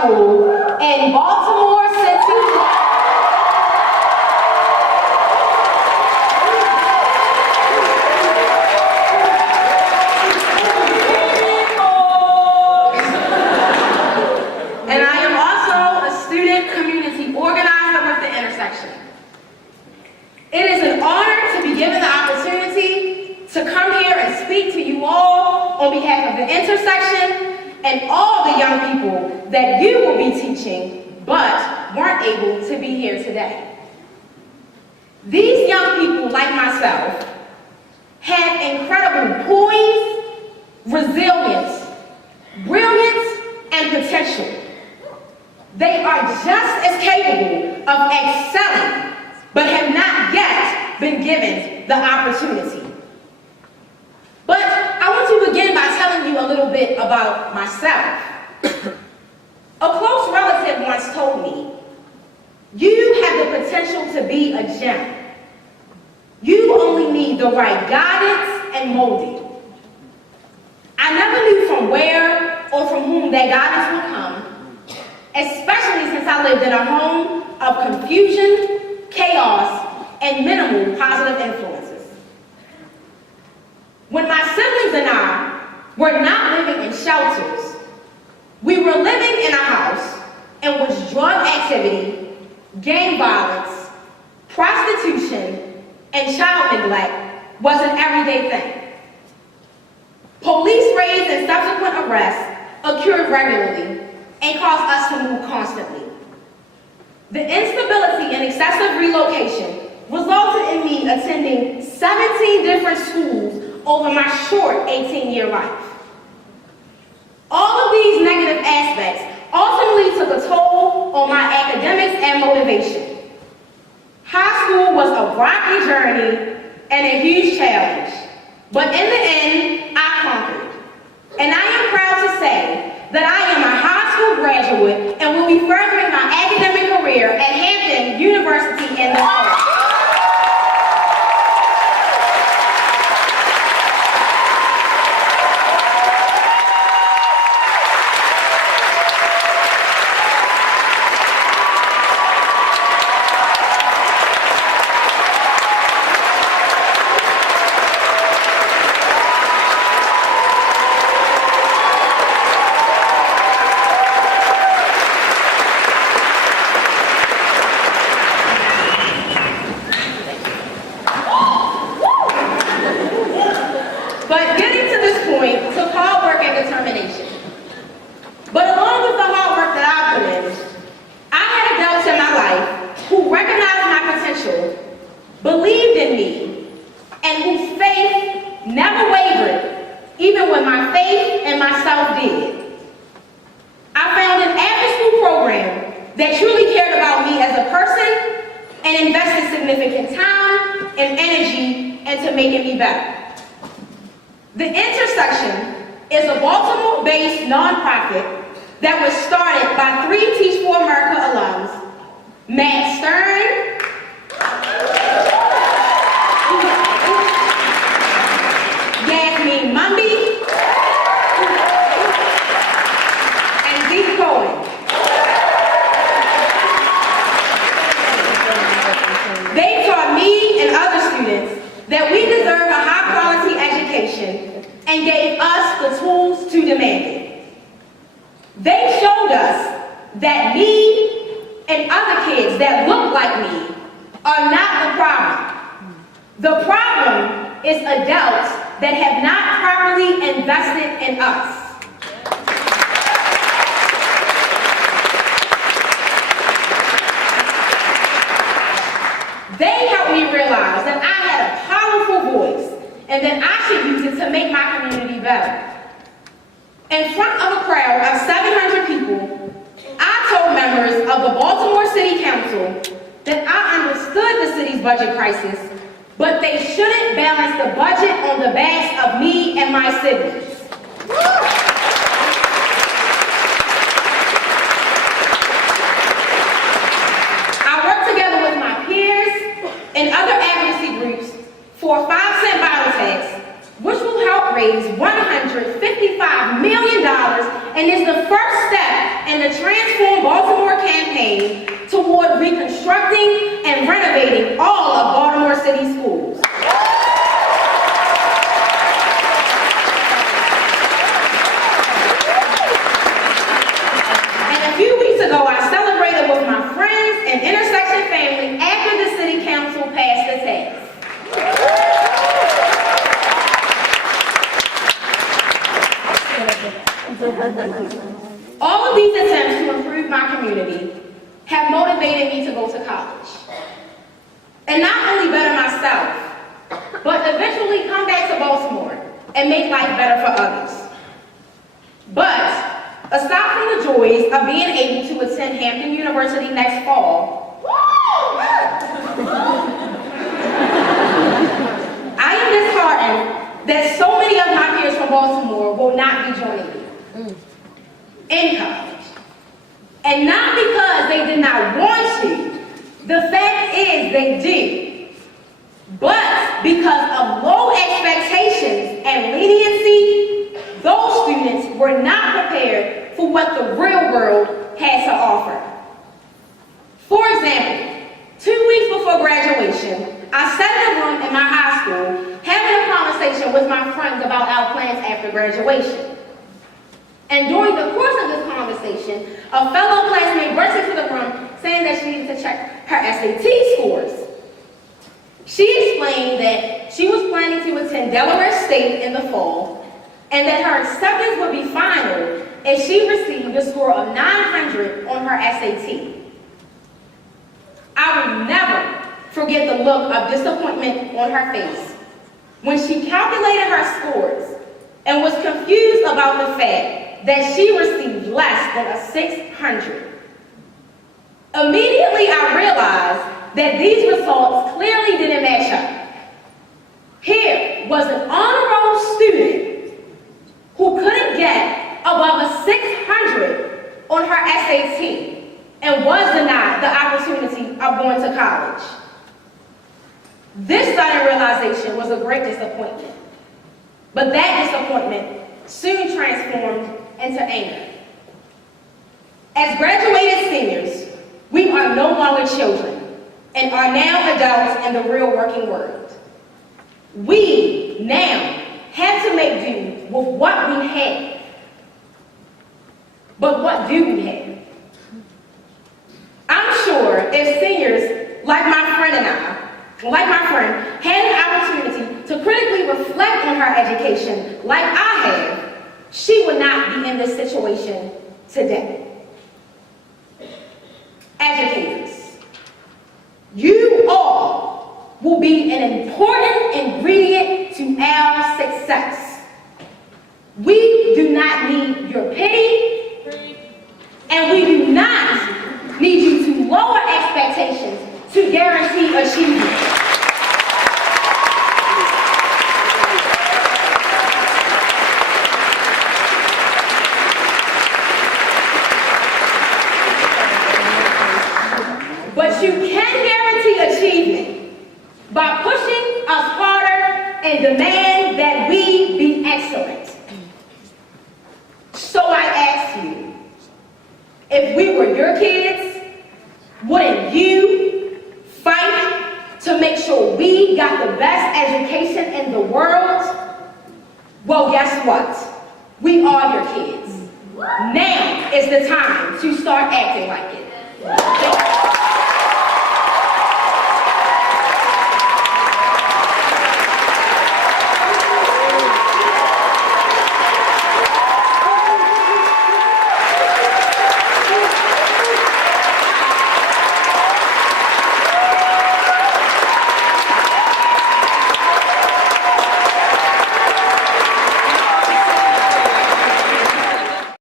School in Baltimore City. And I am also a student community organizer with the Intersection. It is an honor to be given the opportunity to come here and speak to you all on behalf of the Intersection and all the young people that you will be teaching but weren't able to be here today. These young people, like myself, have incredible poise, resilience, brilliance, and potential. They are just as capable of excelling, but have not yet been given the opportunity. But I want to begin by telling you a little bit about myself. A close relative once told me, "You have the potential to be a gem. You only need the right guidance and molding." I never knew from where or from whom that guidance would come, especially since I lived in a home of confusion, chaos, and minimal positive influences. When my siblings and I were not living in shelters, we were living in a house in which drug activity, gang violence, prostitution, and child neglect was an everyday thing. Police raids and subsequent arrests occurred regularly and caused us to move constantly. The instability and excessive relocation resulted in me attending 17 different schools over my short 18-year life. All of these negative aspects ultimately took a toll on my academics and motivation. High school was a rocky journey and a huge challenge, but in the end, I conquered. And I am proud to say that I am a high school graduate and will be furthering my academic career at Hampton University in the fall. But getting to this point took hard work and determination. But along with the hard work that I put in, I had adults in my life who recognized my potential, believed in me, and whose faith never wavered, even when my faith in myself did. I found an after-school program that truly cared about me as a person and invested significant time and energy into making me better. The Intersection is a Baltimore-based nonprofit that was started by 3 Teach for America alums, Matt Stern, Yasmin Mumby, and Zeke Cohen. They taught me and other students that we deserve a high-quality education and gave us the tools to demand it. They showed us that me and other kids that look like me are not the problem. The problem is adults that have not properly invested in us. They helped me realize that I had a powerful voice and that I should use it to make my community better. In front of a crowd of 700 people, I told members of the Baltimore City Council that I understood the city's budget crisis, but they shouldn't balance the budget on the backs of me and my siblings. I worked together with my peers and other advocacy groups for a 5-cent bottle tax, which will help raise $155 million and is the first step in in the Transform Baltimore campaign toward reconstructing and renovating all of Baltimore City schools. And a few weeks ago, I celebrated with my friends and Intersection family after the City Council passed the tax. All of these attempts to improve my community have motivated me to go to college. And not only better myself, but eventually come back to Baltimore and make life better for others. But aside from the joys of being able to attend Hampton University next fall, I am disheartened that so many of my peers from Baltimore will not be joining me in college. And not because they did not want to, the fact is they do, but because of low expectations and leniency, those students were not prepared for what the real world had to offer. For example, 2 weeks before graduation, I sat in a room in my high school having a conversation with my friends about our plans after graduation. And during the course of this conversation, a fellow classmate burst into the room saying that she needed to check her SAT scores. She explained that she was planning to attend Delaware State in the fall and that her acceptance would be final if she received a score of 900 on her SAT. I will never forget the look of disappointment on her face when she calculated her scores and was confused about the fact that she received less than a 600. Immediately, I realized that these results clearly didn't match up. Here was an honor roll student who couldn't get above a 600 on her SAT and was denied the opportunity of going to college. This sudden realization was a great disappointment, but that disappointment soon transformed into anger. As graduated seniors, we are no longer children and are now adults in the real working world. We now have to make do with what we have. But what do we have? I'm sure if seniors like my friend had an opportunity to critically reflect on her education like I have, she would not be in this situation today. Educators, you all will be an important ingredient to our success. We do not need your pity, and we do not need you to lower expectations to guarantee achievement. But you can guarantee achievement by pushing us harder and demand that we be excellent. So I ask you, if we were your kids, wouldn't you fight to make sure we got the best education in the world? Well, guess what? We are your kids. Now is the time to start acting like it.